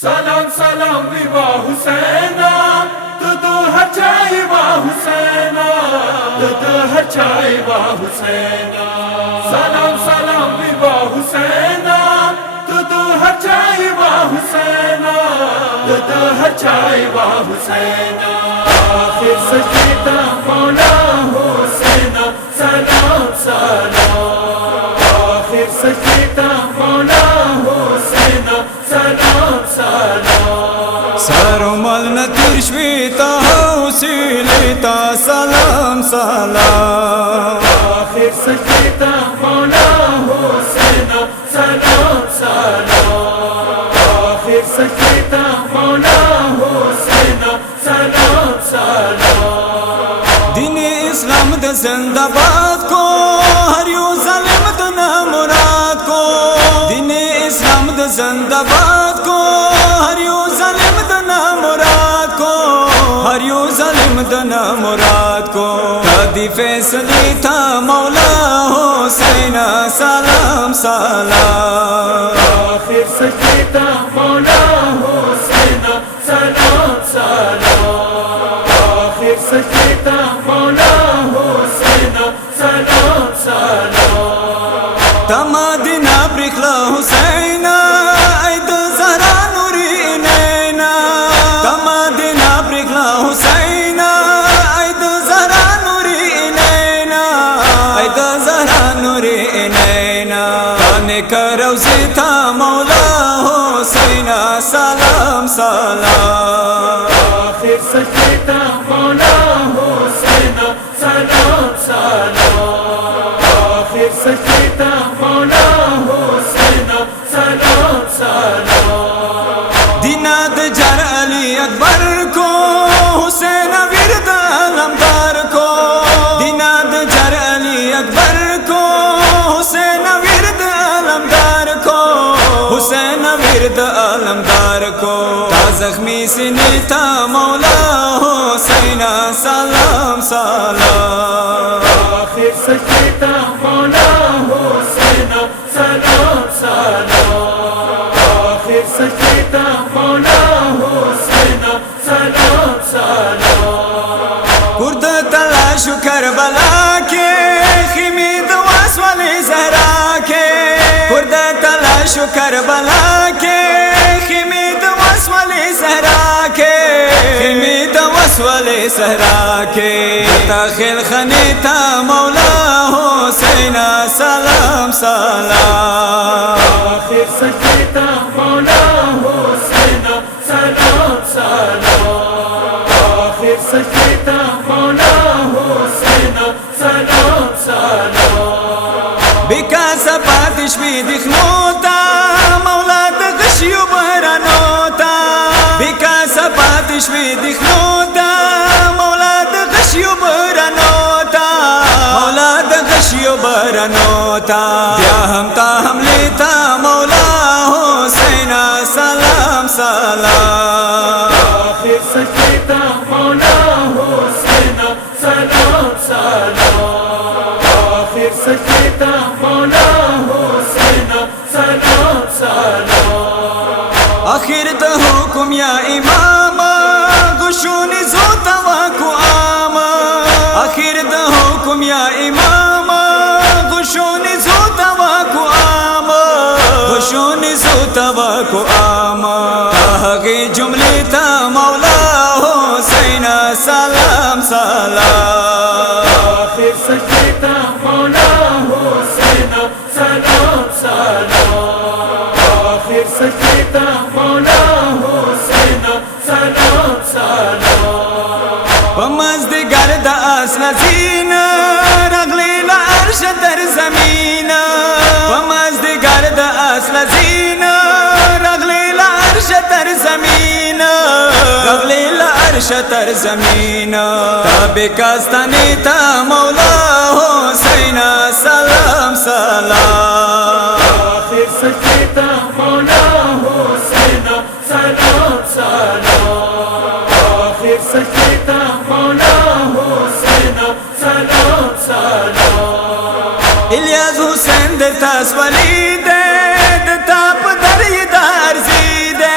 سلام سلام ویوا حسینا تو هر چای وا حسینا تو هر چای وا حسینا سلام سلام ویوا حسینا تو هر چای وا حسینا تو هر چای وا حسینا آخر سجدہ مولا حسینا سلام سلام آخر سجدہ مولا حسینا سلام سلام سارو مال نتیر شویتا حوصیلیتا سلام سلام آخر سجدہ مولا حسینا سلام سلام آخر سجدہ مولا حسینا سلام سلام دین اسلام د زندباد کو ہر یو ظالم د نامراد کو دین اسلام د زندباد کو ہر یو ظالم د نامراد کو ہر یو ظالم د نامراد کو دی فیصلی تھا مولا حسین سلام سلام آخر سجدہ مولا حسینا سلام سلام آخر سجدہ مولا حسینا سلام سلام تمادنا برخلا حسین اید زهرا نوری نینا تمادنا برخلا حسین اید زهرا نوری نینا اید زهرا نوری نینا کانے کرو زیتا مولا حسین سلام سلام آخر سجدہ مولا حسینا سلام سلام آخر سجدہ مولا حسینا سلام سلام دینا د جار علی اکبر کو حسین ورد علمدار کو دینا د جار علی اکبر کو حسین ورد علمدار کو حسین ورد علمدار کو تا زخمی سینی تا مولا حسین سلام سلام آخر سجدہ مولا حسینا سلام سلام آخر سجدہ مولا حسینا سلام سلام کرد تلاش کربلا کے خمید واسوال زہرا کے کرد تلاش کربلا کے خمید واسوال زہرا کے خمید واسوال زہرا کے تاخل خنیتا مولا حسین سلام سلام آخر سجدہ مولا حسینا سلام سلام آخر سجدہ مولا حسینا سلام سلام بکا سپاتش بی دخنوتا مولا دغشیو بہرانوتا بکا سپاتش بی دخنوتا مولا دغشیو بہرانوتا مولا دغشیو بہرانوتا بیا ہم تا ہم لیتا مولا حسین سلام سلام آخر سجدہ مولا حسینا سلام سلام آخر سجدہ مولا حسینا سلام سلام آخر د حکم یا امام گشون زوتا واکو آما آخر د حکم یا امام گشون زوتا واکو آما گشون زوتا واکو آما آگے جملے تا مولا حسین سلام سلام آخر سجدہ مولا حسینا سلام سلام آخر سجدہ مولا حسینا سلام سلام بمزدگار دا اصل زین رغلی لعرش در زمین بمزدگار دا اصل زین رغلی لعرش در زمین رغلی لعرش در زمین تابع کاستانی تا مولا حسین سلام سلام آخر سجدہ مولا حسینا سلام سلام آخر سجدہ مولا حسینا سلام سلام الیاس حسین در تاس ولی دے دتا پدر دار زیدے